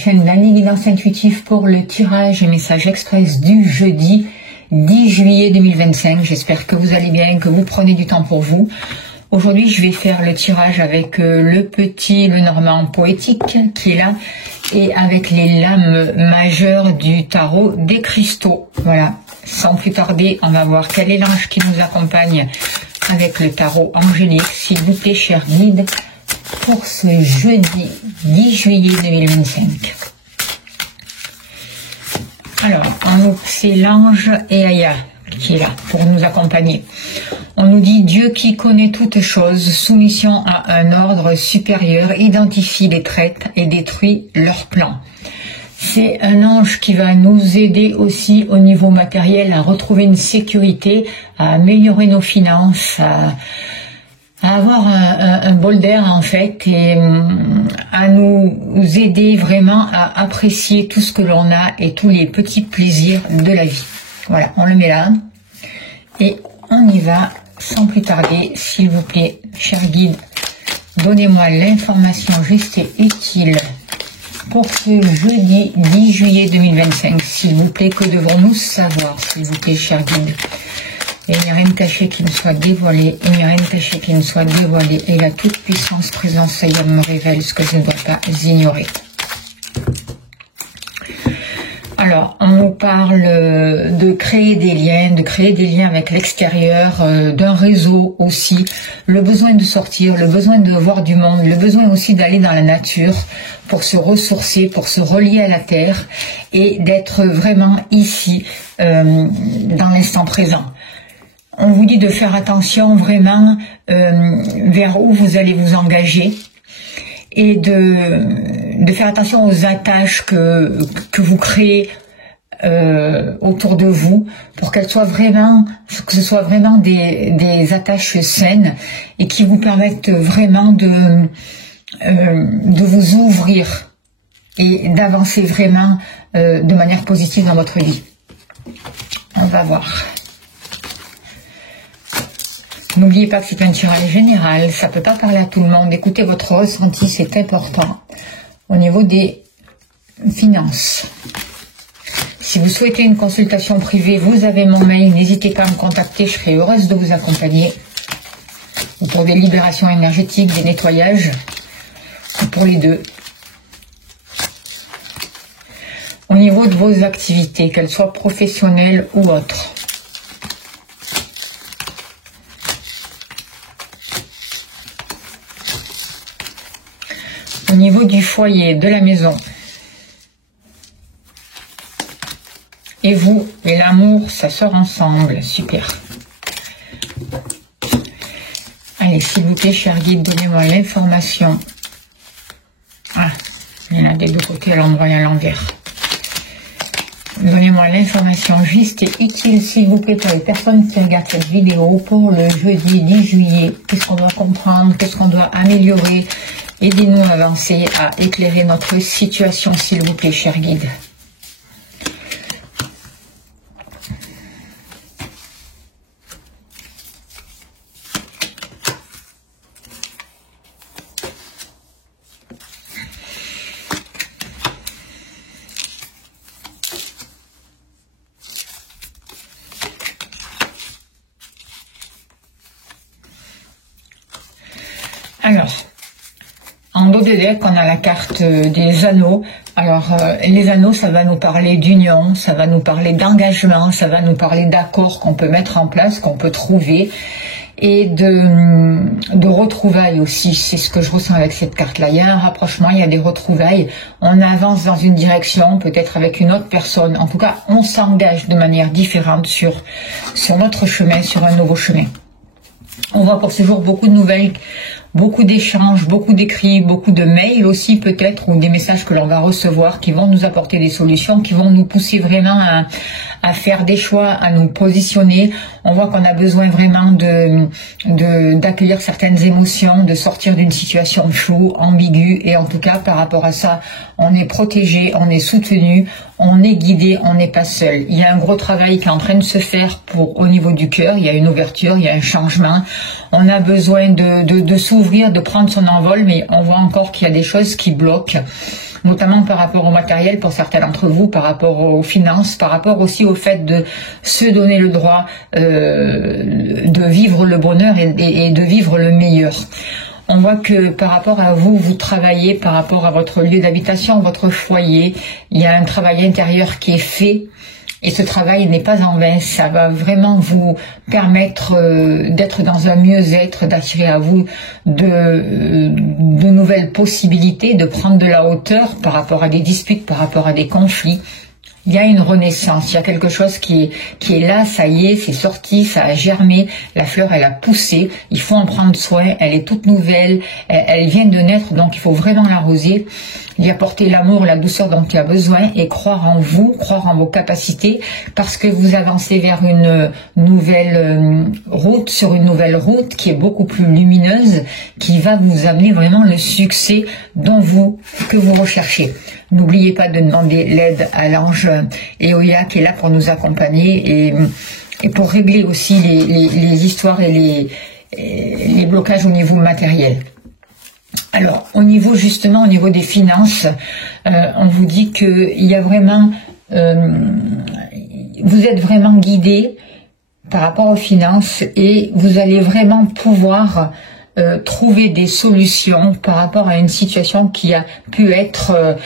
chaîne Dany Guidance Intuitive pour le tirage et message express du jeudi 10 juillet 2025. J'espère que vous allez bien, que vous prenez du temps pour vous. Aujourd'hui, je vais faire le tirage avec le petit Lenormand poétique qui est là et avec les lames majeures du tarot des cristaux. Voilà, sans plus tarder, on va voir quel est l'ange qui nous accompagne avec le tarot angélique. S'il vous plaît, cher guide, pour ce jeudi 10 juillet 2025. Alors, c'est l'ange Eaya qui est là pour nous accompagner. On nous dit: Dieu qui connaît toutes choses, soumission à un ordre supérieur, identifie les traîtres et détruit leurs plans. C'est un ange qui va nous aider aussi au niveau matériel à retrouver une sécurité, à améliorer nos finances, à avoir un bol d'air en fait, et à nous aider vraiment à apprécier tout ce que l'on a et tous les petits plaisirs de la vie. Voilà, on le met là et on y va sans plus tarder. S'il vous plaît, cher guide, donnez-moi l'information juste et utile pour ce jeudi 10 juillet 2025. S'il vous plaît, que devons-nous savoir, s'il vous plaît, cher guide? Et il n'y a rien de caché qui ne soit dévoilé, il n'y a rien de caché qui ne soit dévoilé, et la toute puissance présence Seigneur me révèle ce que je ne dois pas ignorer. Alors, on nous parle de créer des liens avec l'extérieur, d'un réseau aussi, le besoin de sortir, le besoin de voir du monde, le besoin aussi d'aller dans la nature pour se ressourcer, pour se relier à la terre et d'être vraiment ici, dans l'instant présent. On vous dit de faire attention vraiment vers où vous allez vous engager et de faire attention aux attaches que vous créez autour de vous pour qu'elles soient vraiment, que ce soit vraiment des attaches saines et qui vous permettent vraiment de vous ouvrir et d'avancer vraiment de manière positive dans votre vie. On va voir. N'oubliez pas que c'est un tirage général, ça ne peut pas parler à tout le monde. Écoutez votre ressenti, c'est important au niveau des finances. Si vous souhaitez une consultation privée, vous avez mon mail, n'hésitez pas à me contacter, je serai heureuse de vous accompagner. Ou pour des libérations énergétiques, des nettoyages, ou pour les deux. Au niveau de vos activités, qu'elles soient professionnelles ou autres. Au niveau du foyer, de la maison. Et vous et l'amour, ça sort ensemble. Super. Allez, s'il vous plaît, cher guide, donnez-moi l'information. Ah, il y en a des deux côtés, à l'endroit et à l'envers. Donnez-moi l'information juste et utile, s'il vous plaît, pour les personnes qui regardent cette vidéo pour le jeudi 10 juillet. Qu'est-ce qu'on doit comprendre? Qu'est-ce qu'on doit améliorer? Aidez-nous à avancer, à éclairer notre situation, s'il vous plaît, cher guide. Alors, en dos de deck, on a la carte des anneaux. Alors, les anneaux, ça va nous parler d'union, ça va nous parler d'engagement, ça va nous parler d'accords qu'on peut mettre en place, qu'on peut trouver, et de retrouvailles aussi. C'est ce que je ressens avec cette carte-là. Il y a un rapprochement, il y a des retrouvailles. On avance dans une direction, peut-être avec une autre personne. En tout cas, on s'engage de manière différente sur notre chemin, sur un nouveau chemin. On voit pour ce jour beaucoup de nouvelles, beaucoup d'échanges, beaucoup d'écrits, beaucoup de mails aussi peut-être, ou des messages que l'on va recevoir qui vont nous apporter des solutions, qui vont nous pousser vraiment à faire des choix, à nous positionner. On voit qu'on a besoin vraiment d'accueillir certaines émotions, de sortir d'une situation floue, ambiguë, et en tout cas par rapport à ça, on est protégé, on est soutenu, on est guidé, on n'est pas seul. Il y a un gros travail qui est en train de se faire au niveau du cœur, il y a une ouverture, il y a un changement. On a besoin de s'ouvrir, de prendre son envol, mais on voit encore qu'il y a des choses qui bloquent. notamment par rapport au matériel pour certains d'entre vous, par rapport aux finances, par rapport aussi au fait de se donner le droit de vivre le bonheur et de vivre le meilleur. On voit que par rapport à vous, vous travaillez par rapport à votre lieu d'habitation, votre foyer. Il y a un travail intérieur qui est fait. Et ce travail n'est pas en vain, ça va vraiment vous permettre d'être dans un mieux-être, d'attirer à vous de nouvelles possibilités, de prendre de la hauteur par rapport à des disputes, par rapport à des conflits. Il y a une renaissance, il y a quelque chose qui est là, ça y est, c'est sorti, ça a germé, la fleur elle a poussé, il faut en prendre soin, elle est toute nouvelle, elle vient de naître, donc il faut vraiment l'arroser, lui apporter l'amour, la douceur dont il a besoin et croire en vous, croire en vos capacités, parce que vous avancez vers une nouvelle route, sur une nouvelle route qui est beaucoup plus lumineuse, qui va vous amener vraiment le succès que vous recherchez. N'oubliez pas de demander l'aide à l'ange Eoya qui est là pour nous accompagner et pour régler aussi les histoires et les blocages au niveau matériel. Alors, au niveau des finances, on vous dit qu'il y a vraiment, vous êtes vraiment guidé par rapport aux finances et vous allez vraiment pouvoir trouver des solutions par rapport à une situation qui a pu être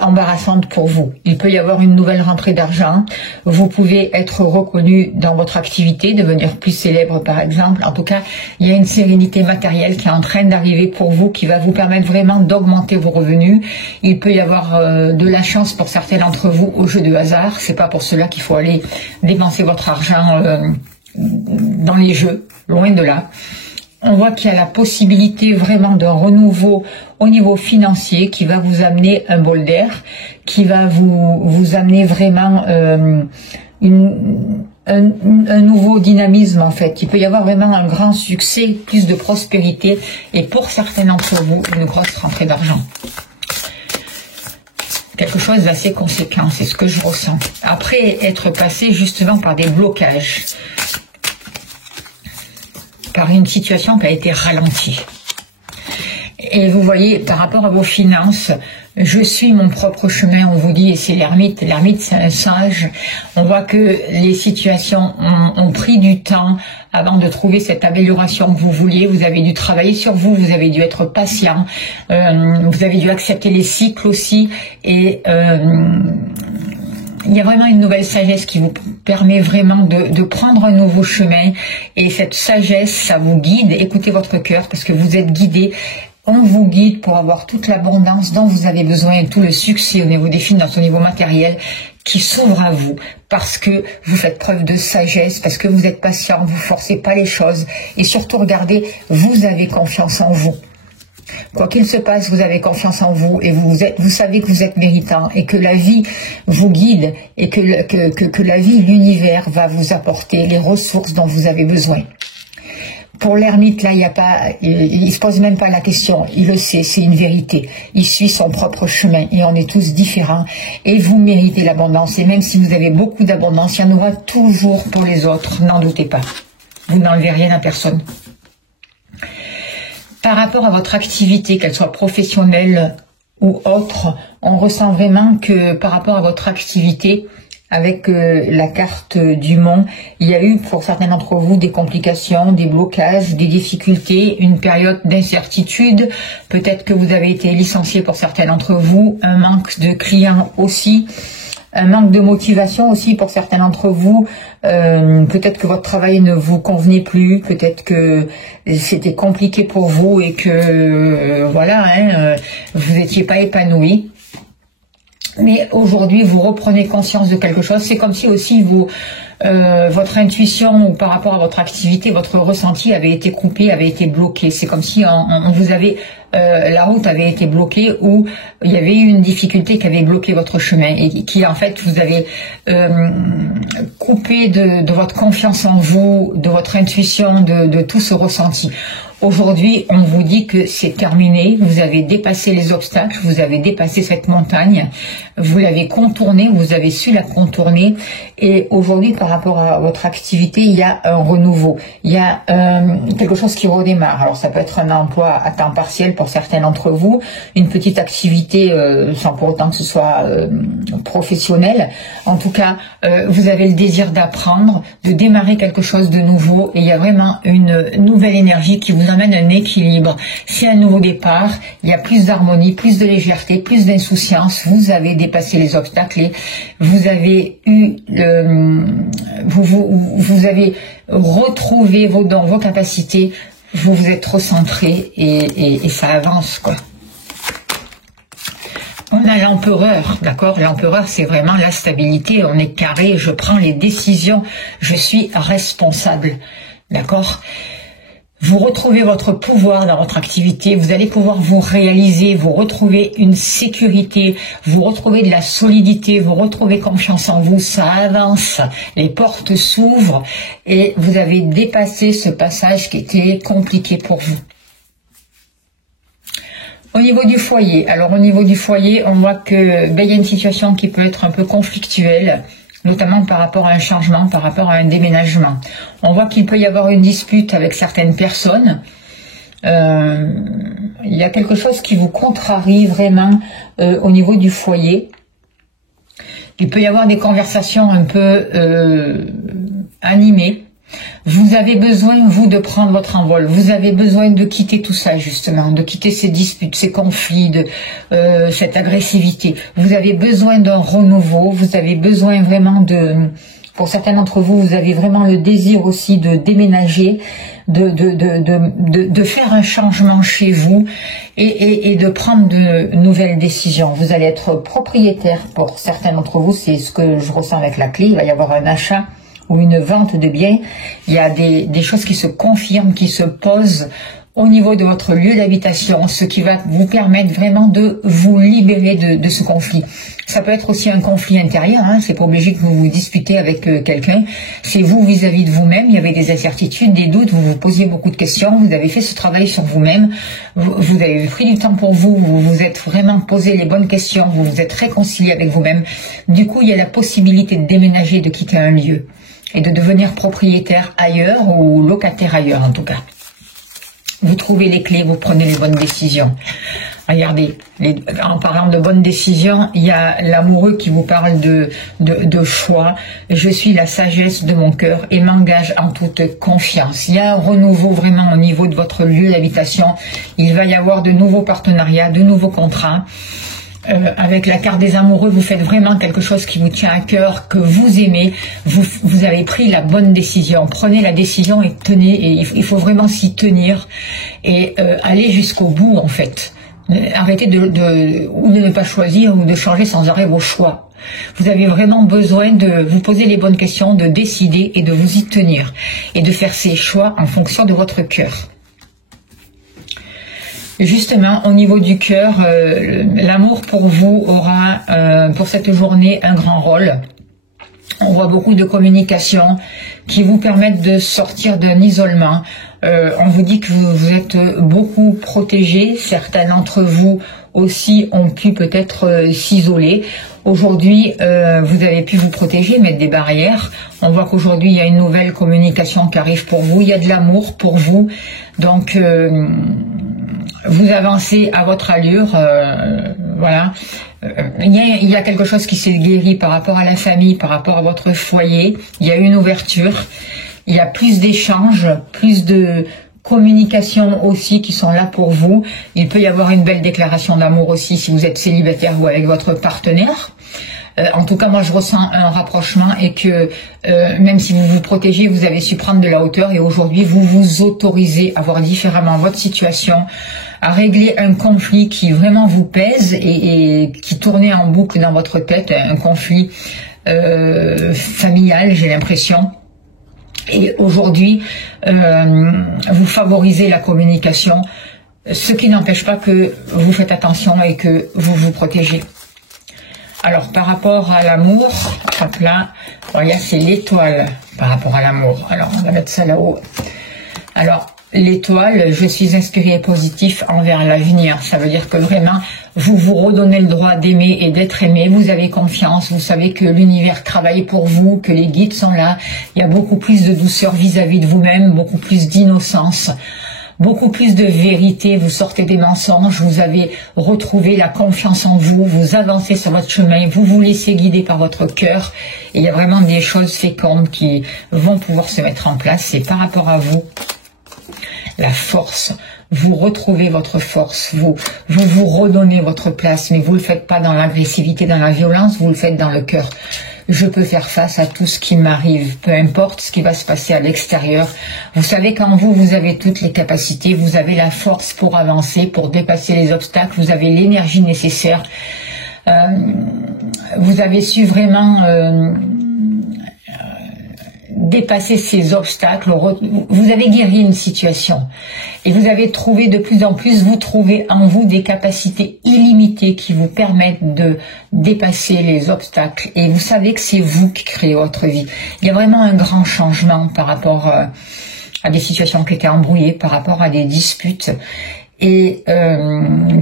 embarrassante pour vous. Il peut y avoir une nouvelle rentrée d'argent, vous pouvez être reconnu dans votre activité, devenir plus célèbre par exemple. En tout cas, il y a une sérénité matérielle qui est en train d'arriver pour vous, qui va vous permettre vraiment d'augmenter vos revenus. Il peut y avoir de la chance pour certains d'entre vous au jeu de hasard. C'est pas pour cela qu'il faut aller dépenser votre argent dans les jeux, loin de là. On voit qu'il y a la possibilité vraiment d'un renouveau au niveau financier qui va vous amener un bol d'air, qui va vous amener vraiment un nouveau dynamisme en fait. Il peut y avoir vraiment un grand succès, plus de prospérité et pour certains d'entre vous, une grosse rentrée d'argent. Quelque chose d'assez conséquent, c'est ce que je ressens. Après être passé justement par des blocages, par une situation qui a été ralentie. Et vous voyez, par rapport à vos finances, je suis mon propre chemin, on vous dit, et c'est l'ermite. L'ermite, c'est un sage. On voit que les situations ont pris du temps avant de trouver cette amélioration que vous vouliez. Vous avez dû travailler sur vous, vous avez dû être patient, vous avez dû accepter les cycles aussi, et il y a vraiment une nouvelle sagesse qui vous permet vraiment de prendre un nouveau chemin. Et cette sagesse, ça vous guide. Écoutez votre cœur parce que vous êtes guidé. On vous guide pour avoir toute l'abondance dont vous avez besoin et tout le succès au niveau des finances, au niveau matériel qui s'ouvre à vous. Parce que vous faites preuve de sagesse, parce que vous êtes patient, vous forcez pas les choses. Et surtout, regardez, vous avez confiance en vous. Quoi qu'il se passe, vous avez confiance en vous et vous savez que vous êtes méritant et que la vie vous guide et que la vie, l'univers va vous apporter les ressources dont vous avez besoin. Pour l'ermite, là, il se pose même pas la question, il le sait, c'est une vérité. Il suit son propre chemin et on est tous différents et vous méritez l'abondance. Et même si vous avez beaucoup d'abondance, il y en aura toujours pour les autres, n'en doutez pas. Vous n'enlevez rien à personne. Par rapport à votre activité, qu'elle soit professionnelle ou autre, on ressent vraiment que par rapport à votre activité, avec la carte du Mont, il y a eu pour certains d'entre vous des complications, des blocages, des difficultés, une période d'incertitude. Peut-être que vous avez été licencié pour certains d'entre vous, un manque de clients aussi. Un manque de motivation aussi pour certains d'entre vous. Peut-être que votre travail ne vous convenait plus, peut-être que c'était compliqué pour vous et que vous n'étiez pas épanoui. Mais aujourd'hui, vous reprenez conscience de quelque chose. C'est comme si aussi votre intuition ou par rapport à votre activité, votre ressenti avait été coupé, avait été bloqué. C'est comme si la route avait été bloquée ou il y avait eu une difficulté qui avait bloqué votre chemin et qui en fait vous avez coupé de votre confiance en vous, de votre intuition, de tout ce ressenti. Aujourd'hui, on vous dit que c'est terminé, vous avez dépassé les obstacles, vous avez dépassé cette montagne, vous l'avez contournée, vous avez su la contourner, et aujourd'hui, par rapport à votre activité, il y a un renouveau, il y a quelque chose qui redémarre. Alors ça peut être un emploi à temps partiel pour certains d'entre vous, une petite activité sans pour autant que ce soit professionnel. En tout cas, vous avez le désir d'apprendre, de démarrer quelque chose de nouveau, et il y a vraiment une nouvelle énergie qui vous amène un équilibre. C'est un nouveau départ, il y a plus d'harmonie, plus de légèreté, plus d'insouciance, vous avez dépassé les obstacles et vous avez eu vous avez retrouvé vos dons, vos capacités, vous vous êtes recentré et ça avance, quoi. On a l'empereur, d'accord? L'empereur, c'est vraiment la stabilité, on est carré, je prends les décisions, je suis responsable, d'accord? Vous retrouvez votre pouvoir dans votre activité, vous allez pouvoir vous réaliser, vous retrouver une sécurité, vous retrouvez de la solidité, vous retrouvez confiance en vous, ça avance, les portes s'ouvrent et vous avez dépassé ce passage qui était compliqué pour vous. Au niveau du foyer, alors au niveau du foyer, on voit que il y a une situation qui peut être un peu conflictuelle, notamment par rapport à un changement, par rapport à un déménagement. On voit qu'il peut y avoir une dispute avec certaines personnes. Il y a quelque chose qui vous contrarie vraiment au niveau du foyer. Il peut y avoir des conversations un peu animées. Vous avez besoin, vous, de prendre votre envol. Vous avez besoin de quitter tout ça, justement, de quitter ces disputes, ces conflits, cette agressivité. Vous avez besoin d'un renouveau. Vous avez besoin vraiment pour certains d'entre vous, vous avez vraiment le désir aussi de déménager, de faire un changement chez vous et de prendre de nouvelles décisions. Vous allez être propriétaire pour certains d'entre vous. C'est ce que je ressens avec la clé. Il va y avoir un achat ou une vente de biens, il y a des choses qui se confirment, qui se posent au niveau de votre lieu d'habitation, ce qui va vous permettre vraiment de vous libérer de ce conflit. Ça peut être aussi un conflit intérieur, hein, c'est pas obligé que vous vous disputez avec quelqu'un, c'est vous vis-à-vis de vous-même, il y avait des incertitudes, des doutes, vous vous posiez beaucoup de questions, vous avez fait ce travail sur vous-même, vous avez pris du temps pour vous, vous vous êtes vraiment posé les bonnes questions, vous vous êtes réconcilié avec vous-même. Du coup, il y a la possibilité de déménager, de quitter un lieu et de devenir propriétaire ailleurs ou locataire ailleurs en tout cas. Vous trouvez les clés, vous prenez les bonnes décisions. Regardez, en parlant de bonnes décisions, il y a l'amoureux qui vous parle de choix. Je suis la sagesse de mon cœur et m'engage en toute confiance. Il y a un renouveau vraiment au niveau de votre lieu d'habitation. Il va y avoir de nouveaux partenariats, de nouveaux contrats. Avec la carte des amoureux, vous faites vraiment quelque chose qui vous tient à cœur, que vous aimez, vous avez pris la bonne décision, prenez la décision et tenez, et il faut vraiment s'y tenir et aller jusqu'au bout en fait. Arrêtez de ne pas choisir ou de changer sans arrêt vos choix. Vous avez vraiment besoin de vous poser les bonnes questions, de décider et de vous y tenir et de faire ces choix en fonction de votre cœur. Justement, au niveau du cœur, l'amour pour vous aura pour cette journée un grand rôle. On voit beaucoup de communication qui vous permettent de sortir d'un isolement. On vous dit que vous êtes beaucoup protégés. Certains d'entre vous aussi ont pu peut-être s'isoler. Aujourd'hui, vous avez pu vous protéger, mettre des barrières. On voit qu'aujourd'hui, il y a une nouvelle communication qui arrive pour vous. Il y a de l'amour pour vous. Donc, vous avancez à votre allure, voilà. Il y a quelque chose qui s'est guéri par rapport à la famille, par rapport à votre foyer. Il y a une ouverture, il y a plus d'échanges, plus de communication aussi qui sont là pour vous. Il peut y avoir une belle déclaration d'amour aussi si vous êtes célibataire ou avec votre partenaire. En tout cas, moi, je ressens un rapprochement et que même si vous vous protégez, vous avez su prendre de la hauteur et aujourd'hui, vous vous autorisez à voir différemment votre situation, à régler un conflit qui vraiment vous pèse et qui tournait en boucle dans votre tête, un conflit familial, j'ai l'impression. Et aujourd'hui, vous favorisez la communication, ce qui n'empêche pas que vous faites attention et que vous vous protégez. Alors, par rapport à l'amour, hop là, regarde, c'est l'étoile par rapport à l'amour. Alors, on va mettre ça là-haut. Alors, l'étoile, je suis inspiré et positif envers l'avenir. Ça veut dire que vraiment, vous vous redonnez le droit d'aimer et d'être aimé. Vous avez confiance, vous savez que l'univers travaille pour vous, que les guides sont là. Il y a beaucoup plus de douceur vis-à-vis de vous-même, beaucoup plus d'innocence, beaucoup plus de vérité. Vous sortez des mensonges, vous avez retrouvé la confiance en vous, vous avancez sur votre chemin, vous vous laissez guider par votre cœur. Et il y a vraiment des choses fécondes qui vont pouvoir se mettre en place. C'est par rapport à vous. La force, vous retrouvez votre force, vous redonnez votre place, mais vous ne le faites pas dans l'agressivité, dans la violence, vous le faites dans le cœur. Je peux faire face à tout ce qui m'arrive, peu importe ce qui va se passer à l'extérieur. Vous savez qu'en vous, vous avez toutes les capacités, vous avez la force pour avancer, pour dépasser les obstacles, vous avez l'énergie nécessaire. Vous avez su vraiment dépasser ces obstacles, vous avez guéri une situation et vous avez trouvé de plus en plus, vous trouvez en vous des capacités illimitées qui vous permettent de dépasser les obstacles et vous savez que c'est vous qui créez votre vie. Il y a vraiment un grand changement par rapport à des situations qui étaient embrouillées, par rapport à des disputes. Et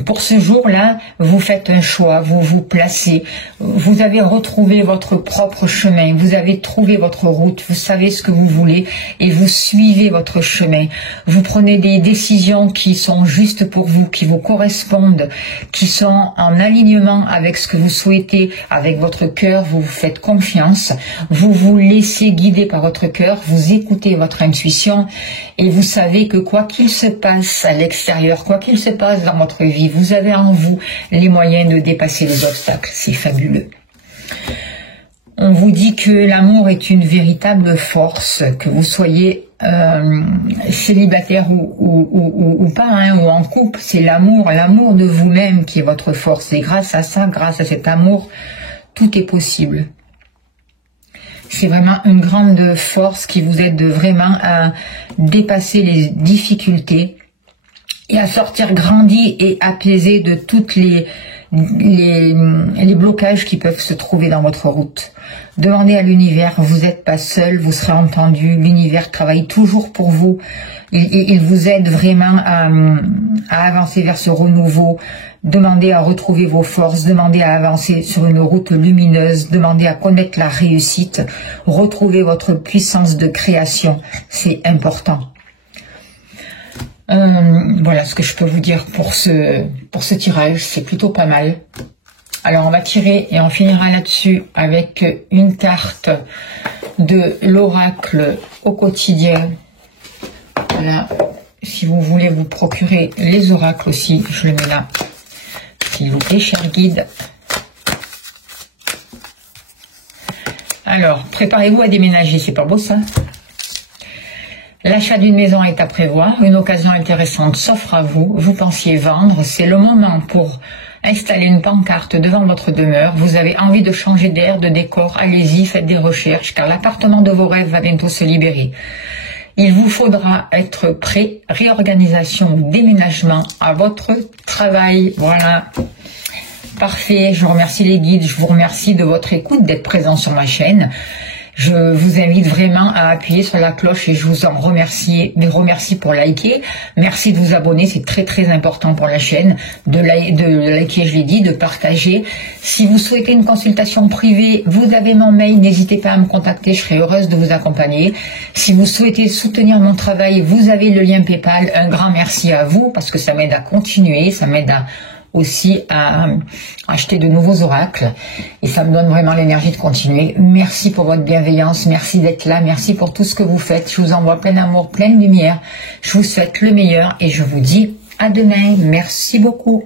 pour ce jour-là, vous faites un choix, vous vous placez, vous avez retrouvé votre propre chemin, vous avez trouvé votre route, vous savez ce que vous voulez et vous suivez votre chemin. Vous prenez des décisions qui sont justes pour vous, qui vous correspondent, qui sont en alignement avec ce que vous souhaitez, avec votre cœur, vous vous faites confiance, vous vous laissez guider par votre cœur, vous écoutez votre intuition et vous savez que quoi qu'il se passe à l'extérieur, quoi qu'il se passe dans votre vie, vous avez en vous les moyens de dépasser les obstacles. C'est fabuleux. On vous dit que l'amour est une véritable force, que vous soyez célibataire ou pas, hein, ou en couple, c'est l'amour de vous-même qui est votre force. Et grâce à ça, grâce à cet amour, tout est possible. C'est vraiment une grande force qui vous aide vraiment à dépasser les difficultés et à sortir grandi et apaisé de toutes les blocages qui peuvent se trouver dans votre route. Demandez à l'univers, vous n'êtes pas seul, vous serez entendu, l'univers travaille toujours pour vous, il vous aide vraiment à avancer vers ce renouveau. Demandez à retrouver vos forces, demandez à avancer sur une route lumineuse, demandez à connaître la réussite, retrouvez votre puissance de création, c'est important. Voilà ce que je peux vous dire pour ce tirage, c'est plutôt pas mal. Alors on va tirer et on finira là-dessus avec une carte de l'oracle au quotidien. Voilà, si vous voulez vous procurer les oracles aussi, je le mets là. S'il vous plaît, cher guide. Alors, préparez-vous à déménager, c'est pas beau ça? L'achat d'une maison est à prévoir, une occasion intéressante s'offre à vous, vous pensiez vendre, c'est le moment pour installer une pancarte devant votre demeure, vous avez envie de changer d'air, de décor, allez-y, faites des recherches, car l'appartement de vos rêves va bientôt se libérer. Il vous faudra être prêt, réorganisation, déménagement à votre travail, voilà. Parfait, je vous remercie les guides, je vous remercie de votre écoute, d'être présent sur ma chaîne. Je vous invite vraiment à appuyer sur la cloche et je vous en remercie pour liker. Merci de vous abonner, c'est très très important pour la chaîne, de liker, je l'ai dit, de partager. Si vous souhaitez une consultation privée, vous avez mon mail, n'hésitez pas à me contacter, je serai heureuse de vous accompagner. Si vous souhaitez soutenir mon travail, vous avez le lien PayPal, un grand merci à vous parce que ça m'aide à continuer, ça m'aide aussi à acheter de nouveaux oracles et ça me donne vraiment l'énergie de continuer. Merci pour votre bienveillance, merci d'être là, merci pour tout ce que vous faites. Je vous envoie plein d'amour, plein de lumière. Je vous souhaite le meilleur et je vous dis à demain. Merci beaucoup.